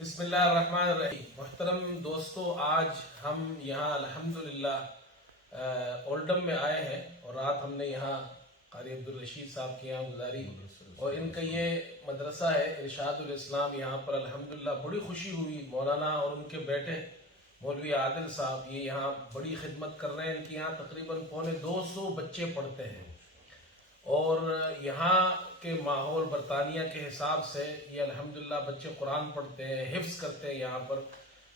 بسم اللہ الرحمن الرحیم. محترم دوستو، آج ہم یہاں الحمدللہ اولڈم میں آئے ہیں اور رات ہم نے یہاں قاری عبدالرشید صاحب کے یہاں گزاری اور ان کا یہ مدرسہ ہے ارشاد الاسلام. یہاں پر الحمدللہ بڑی خوشی ہوئی. مولانا اور ان کے بیٹے مولوی عادل صاحب یہ یہاں بڑی خدمت کر رہے ہیں. ان کے یہاں تقریباً 250 بچے پڑھتے ہیں اور یہاں کے ماحول برطانیہ کے حساب سے یہ الحمدللہ بچے قرآن پڑھتے ہیں، حفظ کرتے ہیں. یہاں پر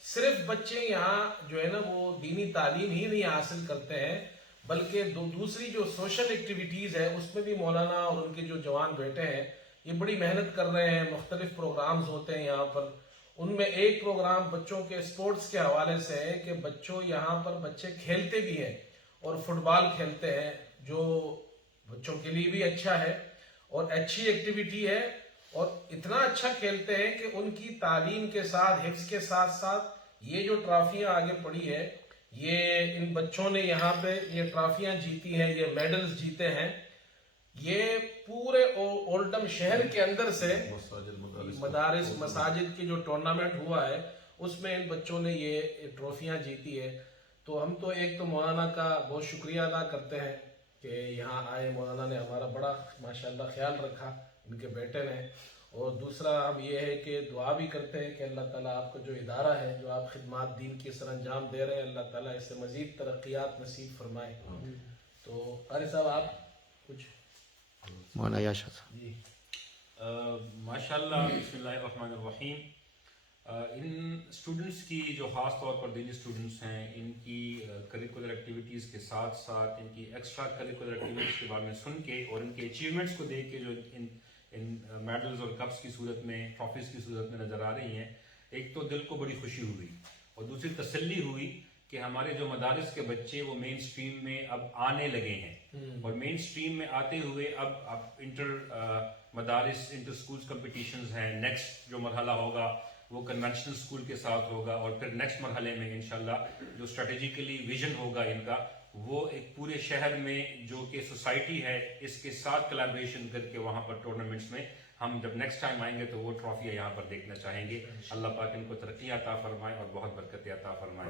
صرف بچے یہاں جو ہے نا وہ دینی تعلیم ہی نہیں حاصل کرتے ہیں بلکہ دوسری جو سوشل ایکٹیویٹیز ہے اس میں بھی مولانا اور ان کے جو جوان بیٹے ہیں یہ بڑی محنت کر رہے ہیں. مختلف پروگرامز ہوتے ہیں یہاں پر. ان میں ایک پروگرام بچوں کے سپورٹس کے حوالے سے ہے کہ یہاں پر بچے کھیلتے بھی ہیں اور فٹ بال کھیلتے ہیں جو بچوں کے لیے بھی اچھا ہے اور اچھی ایکٹیویٹی ہے اور اتنا اچھا کھیلتے ہیں کہ ان کی تعلیم کے ساتھ حفظ کے ساتھ ساتھ یہ جو ٹرافیاں آگے پڑی ہے یہ ان بچوں نے یہاں پہ یہ ٹرافیاں جیتی ہیں، یہ میڈلز جیتے ہیں. یہ پورے اولڈم شہر کے اندر سے مدارس مساجد کی جو ٹورنامنٹ ہوا ہے اس میں ان بچوں نے یہ ٹرافیاں جیتی ہے. تو ہم تو ایک تو مولانا کا بہت شکریہ ادا کرتے ہیں کہ یہاں آئے. مولانا نے ہمارا بڑا ماشاءاللہ خیال رکھا، ان کے بیٹے نے. اور دوسرا ہم یہ ہے کہ دعا بھی کرتے ہیں کہ اللہ تعالیٰ آپ کا جو ادارہ ہے جو آپ خدمات دین کی سر انجام دے رہے ہیں اللہ تعالیٰ اس سے مزید ترقیات نصیب فرمائے. تو قاری صاحب آپ کچھ مولانا یاشا جی ماشاءاللہ. بسم اللہ الرحمن الرحیم. ان اسٹوڈنٹس کی جو خاص طور پر دینی اسٹوڈنٹس ہیں ان کی کریکولر ایکٹیویٹیز کے ساتھ ساتھ ان کی ایکسٹرا کریکولر ایکٹیویٹیز کے بارے میں سن کے اور ان کے اچیومنٹس کو دیکھ کے جو ان میڈلز اور کپس کی صورت میں ٹرافیز کی صورت میں نظر آ رہی ہیں، ایک تو دل کو بڑی خوشی ہوئی اور دوسری تسلی ہوئی کہ ہمارے جو مدارس کے بچے وہ مین سٹریم میں اب آنے لگے ہیں اور مین سٹریم میں آتے ہوئے اب انٹر مدارس انٹر سکولز کمپٹیشنز ہیں. نیکسٹ جو مرحلہ ہوگا وہ کنونشنل سکول کے ساتھ ہوگا اور پھر نیکسٹ مرحلے میں انشاءاللہ جو اسٹریٹجیکلی ویژن ہوگا ان کا وہ ایک پورے شہر میں جو کہ سوسائٹی ہے اس کے ساتھ کلیبریشن کر کے وہاں پر ٹورنامنٹس میں ہم جب نیکسٹ ٹائم آئیں گے تو وہ ٹرافیاں یہاں پر دیکھنا چاہیں گے. اللہ پاک ان کو ترقی عطا فرمائے اور بہت برکت عطا فرمائے.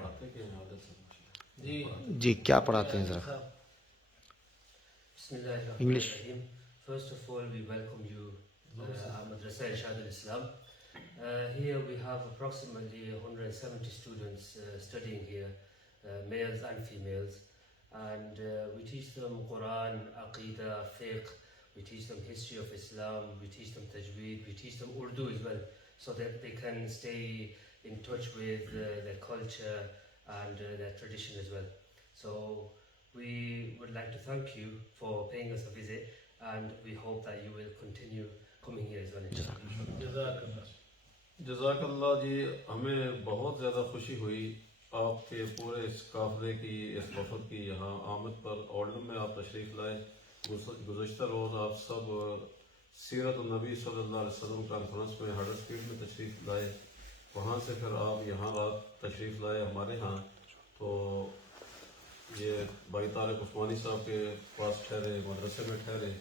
جی کیا پڑھاتے ہیں ذرا بسم اللہ الرحمن انگلش. الرحیم. First of all, we welcome you our madrasa Irshad al-Islam. Here we have approximately 170 students studying here, males and females, and we teach them Quran, Aqidah, Fiqh, we teach them history of Islam, we teach them Tajweed, we teach them Urdu as well, so that they can stay in touch with their culture and their tradition as well. So we would like to thank you for paying us a visit and we hope that you will continue coming here as well. جزاک اللہ. جزاک اللہ جی. ہمیں بہت زیادہ خوشی ہوئی آپ کے پورے اس قافلے کی اس وفد کی یہاں آمد پر. اولڈم میں آپ تشریف لائے. گزشتہ روز آپ سب سیرت النبی صلی اللہ علیہ وسلم کانفرنس میں ہڈرسفیلڈ میں تشریف لائے. وہاں سے پھر آپ یہاں رات تشریف لائے ہمارے ہاں. تو یہ بھائی طارق عثمانی صاحب کے پاس ٹھہرے، مدرسے میں ٹھہرے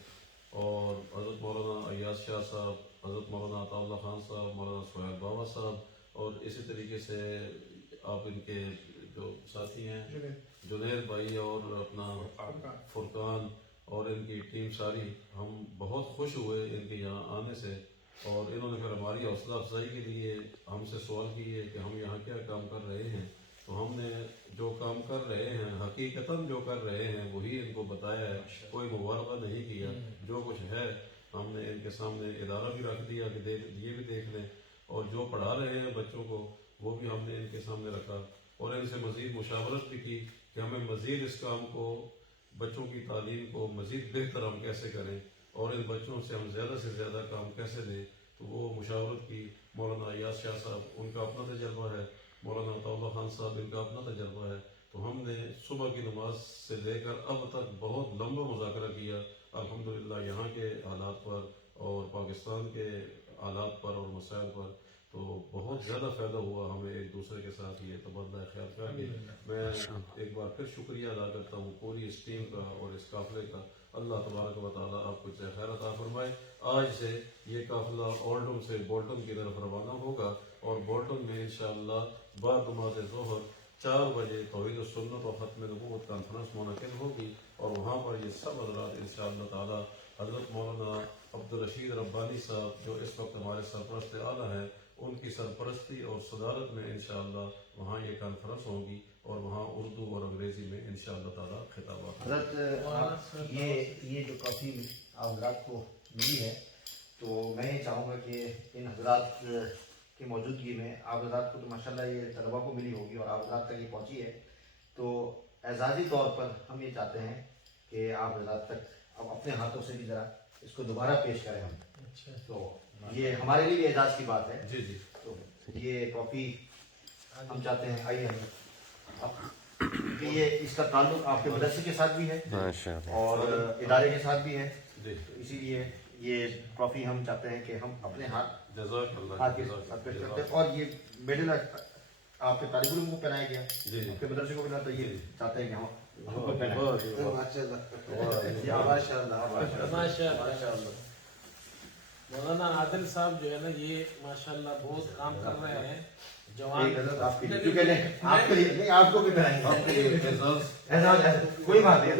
اور حضرت مولانا ایاز شاہ صاحب، حضرت مولانا عطا اللہ خان صاحب، مولانا سہیل بابا صاحب اور اسی طریقے سے آپ ان کے جو ساتھی ہیں جنید بھائی اور اپنا فرقان اور ان کی ٹیم ساری. ہم بہت خوش ہوئے ان کے یہاں آنے سے اور انہوں نے پھر ہماری حوصلہ افزائی کے لیے ہم سے سوال کیے کہ ہم یہاں کیا کام کر رہے ہیں. تو ہم نے جو کام کر رہے ہیں حقیقتاً جو کر رہے ہیں وہی ان کو بتایا ہے، کوئی مبالغہ نہیں کیا. جو کچھ ہے ہم نے ان کے سامنے ادارہ بھی رکھ دیا کہ یہ بھی دیکھ لیں اور جو پڑھا رہے ہیں بچوں کو وہ بھی ہم نے ان کے سامنے رکھا اور ان سے مزید مشاورت بھی کی کہ ہمیں مزید اس کام کو، بچوں کی تعلیم کو مزید بہتر ہم کیسے کریں اور ان بچوں سے ہم زیادہ سے زیادہ کام کیسے دیں. تو وہ مشاورت کی. مولانا ایاز شاہ صاحب ان کا اپنا تجربہ ہے، مولانا عطا اللہ خان صاحب ان کا اپنا تجربہ ہے. تو ہم نے صبح کی نماز سے لے کر اب تک بہت لمبا مذاکرہ کیا الحمدللہ یہاں کے حالات پر اور پاکستان کے حالات پر اور مسائل پر. تو بہت زیادہ فائدہ ہوا ہمیں ایک دوسرے کے ساتھ یہ تبادلہ خیال کر کے. میں ایک بار پھر شکریہ ادا کرتا ہوں پوری اس ٹیم کا اور اس قافلے کا. اللہ تبارک و تعالیٰ آپ کو خیر عطا فرمائے. آج سے یہ قافلہ اولڈم سے بولٹن کی طرف روانہ ہوگا اور بولٹن انشاءاللہ بعد نماز ظہر 4 بجے توحید و سنت و ختم نبوت کانفرنس منعقد ہوگی، اور وہاں پر یہ سب حضرات انشاءاللہ تعالی حضرت مولانا عبدالرشید ربانی صاحب جو اس وقت ہمارے سرپرست اعلیٰ ہیں، ان کی سرپرستی اور صدارت میں انشاءاللہ وہاں یہ کانفرنس ہوگی، اور وہاں اردو اور انگریزی میں انشاءاللہ تعالی خطابات۔ حضرت یہ جو کافی آپ حضرات کو ملی ہے، تو میں یہ چاہوں گا کہ ان حضرات کی موجودگی میں آپ حضرات کو تو ماشاءاللہ یہ طلبہ کو ملی ہوگی اور آپ حضرات تک یہ پہنچی ہے، تو اعزازی طور پر ہم یہ چاہتے ہیں کہ آپ حضرات تک اب اپنے ہاتھوں سے بھی ذرا اس کو دوبارہ پیش کریں ہم، تو یہ ہمارے لیے بھی اعزاز کی بات ہے۔ جی جی، تو یہ کافی ہم چاہتے ہیں، آئیے ہم یہ اس کا تعلق آپ کے مدرسے کے ساتھ بھی ہے اور ادارے کے ساتھ بھی ہے، تو اسی لیے یہ ٹرافی ہم چاہتے ہیں کہ ہم اپنے ہاتھ جزاک اللہ، کے ساتھ پیش کرتے ہیں، اور یہ میڈل آپ کے طالب علم کو پہنایا گیا، آپ کے مدرسے کو پہنا، تو یہ چاہتے ہیں کہ ہم کو پہنائیں۔ مولانا عادل صاحب جو ہے نا، یہ ماشاءاللہ بہت کام کر رہے ہیں، جوان ایک حضرت آپ کے لیے، کیونکہ نہیں آپ کے لیے نہیں، آپ کو بھی پہنائیں گے، آپ کے لیے اعزاز۔ اعزاز کوئی بات نہیں،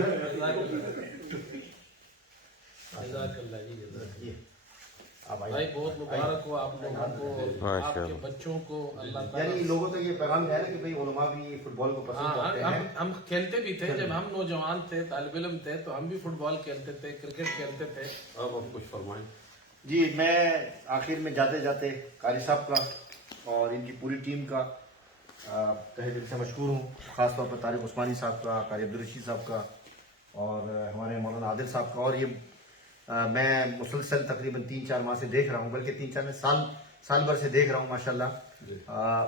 جزاک اللہ جی، جزاک یہ آپ بھائی، آئیے۔ بہت مبارک ہو آپ لوگوں کو، آپ کے بچوں کو اللہ یعنی تعالیٰ۔ لوگوں تک یہ پیغام ہے نا کہ بھئی علماء بھی فٹ بال کو پسند کرتے ہیں۔ ہم کھیلتے بھی تھے، جب ہم نوجوان تھے، طالب علم تھے، تو ہم بھی فٹ بال کھیلتے تھے، کرکٹ کھیلتے تھے۔ اب آپ کچھ فرمائیں۔ جی، میں آخر میں جاتے جاتے قاری صاحب کا اور ان کی پوری ٹیم کا تہہ دل سے مشکور ہوں، خاص طور پر طارق عثمانی صاحب کا، قاری عبدالرشید صاحب کا، اور ہمارے مولانا عادل صاحب کا۔ اور یہ میں مسلسل تقریباً 3-4 ماہ سے دیکھ رہا ہوں، بلکہ 3-4 سال بھر سے دیکھ رہا ہوں ماشاءاللہ،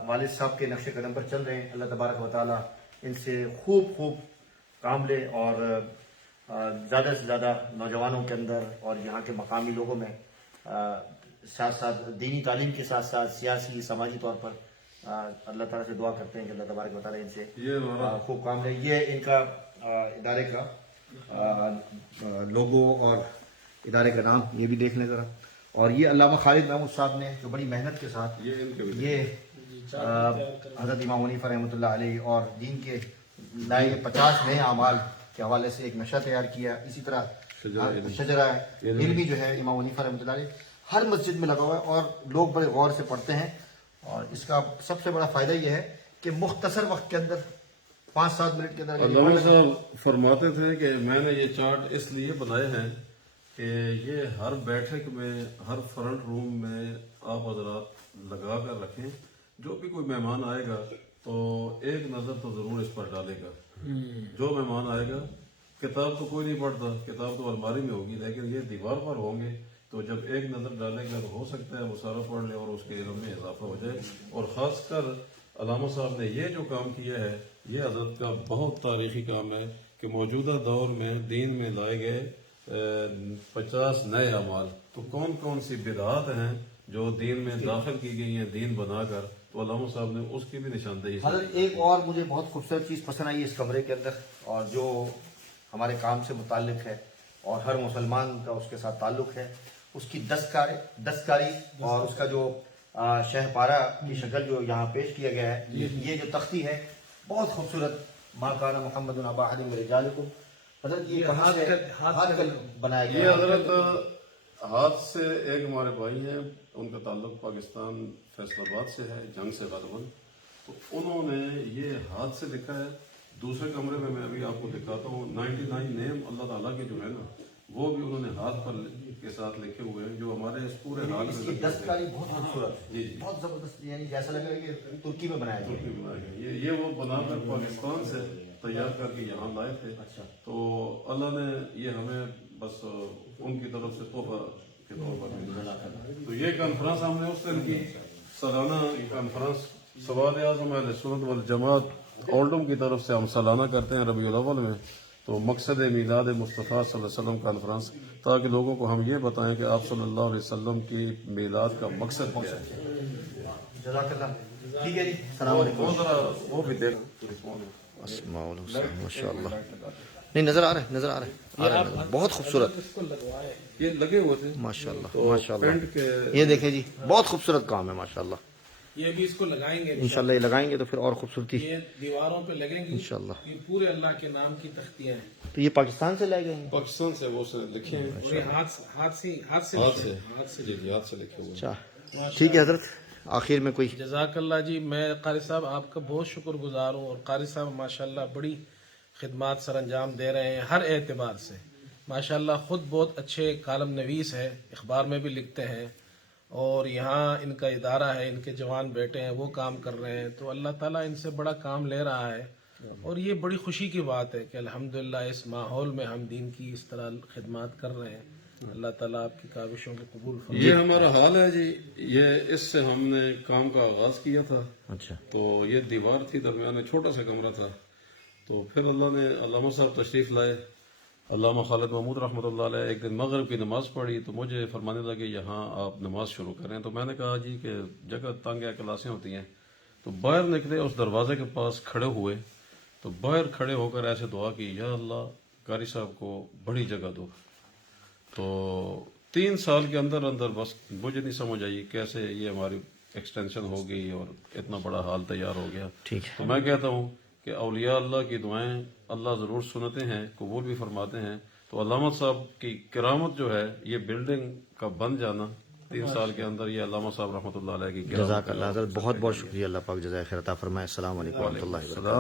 والد صاحب کے نقش قدم پر چل رہے ہیں۔ اللہ تبارک و تعالیٰ ان سے خوب کام لے، اور زیادہ سے زیادہ نوجوانوں کے اندر اور یہاں کے مقامی لوگوں میں ساتھ ساتھ دینی تعلیم کے ساتھ ساتھ سیاسی سماجی طور پر اللہ تعالیٰ سے دعا کرتے ہیں کہ اللہ تبارک و تعالیٰ ان سے خوب کام لے۔ یہ ان کا ادارے کا لوگو اور ادارے کا نام یہ بھی دیکھ لیں ذرا، اور یہ علامہ خالد محمود صاحب نے جو بڑی محنت کے ساتھ یہ حضرت امام حنیفہ رحمۃ اللہ علیہ اور دین کے نئے 50 نئے اعمال کے حوالے سے ایک نشہ تیار کیا۔ اسی طرح شجرہ علمی جو ہے امام حنیفہ رحمۃ اللہ علیہ ہر مسجد میں لگا ہوا ہے، اور لوگ بڑے غور سے پڑھتے ہیں، اور اس کا سب سے بڑا فائدہ یہ ہے کہ مختصر وقت کے اندر 5-7 منٹ کے اندر علامہ صاحب فرماتے تھے کہ میں نے یہ چارٹ اس لیے بنائے ہیں کہ یہ ہر بیٹھک میں، ہر فرنٹ روم میں آپ حضرات لگا کر رکھیں، جو بھی کوئی مہمان آئے گا تو ایک نظر تو ضرور اس پر ڈالے گا۔ جو مہمان آئے گا، کتاب تو کوئی نہیں پڑھتا، کتاب تو الماری میں ہوگی، لیکن یہ دیوار پر ہوں گے، تو جب ایک نظر ڈالے گا تو ہو سکتا ہے وہ سارا پڑھ لے اور اس کے علم میں اضافہ ہو جائے۔ اور خاص کر علامہ صاحب نے یہ جو کام کیا ہے، یہ حضرت کا بہت تاریخی کام ہے کہ موجودہ دور میں دین میں لائے گئے 50 نئے اعمال، تو کون کون سی بدعات ہیں جو دین میں داخل کی گئی ہیں دین بنا کر، تو علامہ صاحب نے اس کی بھی نشاندہی۔ حضرت ایک اور مجھے بہت خوبصورت چیز پسند آئی اس کمرے کے اندر، اور جو ہمارے کام سے متعلق ہے اور ہر مسلمان کا اس کے ساتھ تعلق ہے، اس کی دستکاری اور اس کا جو شہ پارہ کی شکل جو یہاں پیش کیا گیا ہے، یہ جو تختی ہے بہت خوبصورت، ما کان محمد ابا احد من رجالکم، حضرت یہ کہاں سے ہاتھ کا بنایا گیا؟ یہ حضرت ہاتھ سے، ایک ہمارے بھائی ہیں ان کا تعلق پاکستان فیصل آباد سے ہے، جنگ سے غالباً، تو انہوں نے یہ ہاتھ سے لکھا ہے۔ دوسرے کمرے میں میں ابھی آپ کو دکھاتا ہوں، 99 نیم اللہ تعالیٰ کے جو ہے نا، وہ بھی انہوں نے ہاتھ پر کے ساتھ لکھے ہوئے ہیں، جو ہمارے اس پورے حال اس میں کی دستکاری بہت خوبصورت، بہت زبردست، یعنی جیسا لگ رہا ہے کہ ترکی میں بنایا گیا۔ یہ وہ بنا کر پاکستان سے تیار کر کے یہاں لائے تھے، تو اللہ نے یہ ہمیں بس ان کی طرف سے تحفہ کے طور پر ملا۔ تو یہ کانفرنس ہم نے اس دن کی سالانہ کانفرنس سواد اعظم اہل سنت والجماعت اولڈم کی طرف سے ہم سالانہ کرتے ہیں ربیع الاول میں، تو مقصد میلاد مصطفیٰ صلی اللہ علیہ وسلم کانفرنس، تاکہ لوگوں کو ہم یہ بتائیں کہ آپ صلی اللہ علیہ وسلم کی میلاد کا مقصد کیا ہے۔ جزاک اللہ، ٹھیک ہے جی، السلام علیکم۔ وہ ذرا وہ بھی دیکھ، ماشاء اللہ، نہیں نظر آ رہے ہیں، بہت خوبصورت، یہ لگے ہوئے تھے ماشاء اللہ ماشاء اللہ، پینٹ کے یہ دیکھیں جی، بہت خوبصورت کام ہے ماشاء اللہ۔ یہ بھی اس کو لگائیں گے انشاءاللہ یہ لگائیں گے تو پھر اور خوبصورتی یہ دیواروں پہ لگیں گی انشاءاللہ. یہ پورے اللہ کے نام کی تختیاں ہیں تو یہ پاکستان سے لائے گئے ہیں؟ پاکستان سے وہ لکھے ہیں. اور یہ ہاتھ سے ہاتھ سے جی جی ہاتھ سے لکھے ہوئے. اچھا ٹھیک ہے حضرت، آخر میں کوئی جزاک اللہ جی. میں قاری صاحب آپ کا بہت شکر گزار ہوں، اور قاری صاحب ماشاءاللہ بڑی خدمات سر انجام دے رہے ہیں ہر اعتبار سے. ماشاءاللہ خود بہت اچھے کالم نویس ہیں، اخبار میں بھی لکھتے ہیں، اور یہاں ان کا ادارہ ہے، ان کے جوان بیٹے ہیں وہ کام کر رہے ہیں. تو اللہ تعالیٰ ان سے بڑا کام لے رہا ہے، اور یہ بڑی خوشی کی بات ہے کہ الحمدللہ اس ماحول میں ہم دین کی اس طرح خدمات کر رہے ہیں. اللہ تعالیٰ آپ کی کاوشوں کو قبول فرمائے. یہ ہمارا حال ہے جی. یہ اس سے ہم نے کام کا آغاز کیا تھا. اچھا تو یہ دیوار تھی، درمیان میں چھوٹا سا کمرہ تھا. تو پھر اللہ نے علامہ صاحب تشریف لائے، علامہ خالد محمود رحمۃ اللہ علیہ. ایک دن مغرب کی نماز پڑھی تو مجھے فرمانے لگے یہاں آپ نماز شروع کریں. تو میں نے کہا جی کہ جگہ تنگ ہے، کلاسیں ہوتی ہیں. تو باہر نکلے، اس دروازے کے پاس کھڑے ہوئے، تو باہر کھڑے ہو کر ایسے دعا کی، یا اللہ قاری صاحب کو بڑی جگہ دو. تو 3 سال کے اندر اندر بس مجھے نہیں سمجھ آئی کیسے یہ ہماری ایکسٹینشن ہو گئی اور اتنا بڑا حال تیار ہو گیا. ٹھیک ہے. تو میں کہتا ہوں کہ اولیاء اللہ کی دعائیں اللہ ضرور سنتے ہیں، قبول بھی فرماتے ہیں. تو علامہ صاحب کی کرامت جو ہے، یہ بلڈنگ کا بن جانا 3 سال کے اندر، یہ علامہ صاحب رحمۃ اللہ علیہ کی کرامت جزاک ہے. اللہ حضرت، بہت بہت شکریہ. اللہ پاک جزائے خیر عطا فرمائے. السلام علیکم و رحمۃ اللہ وبرکاتہ.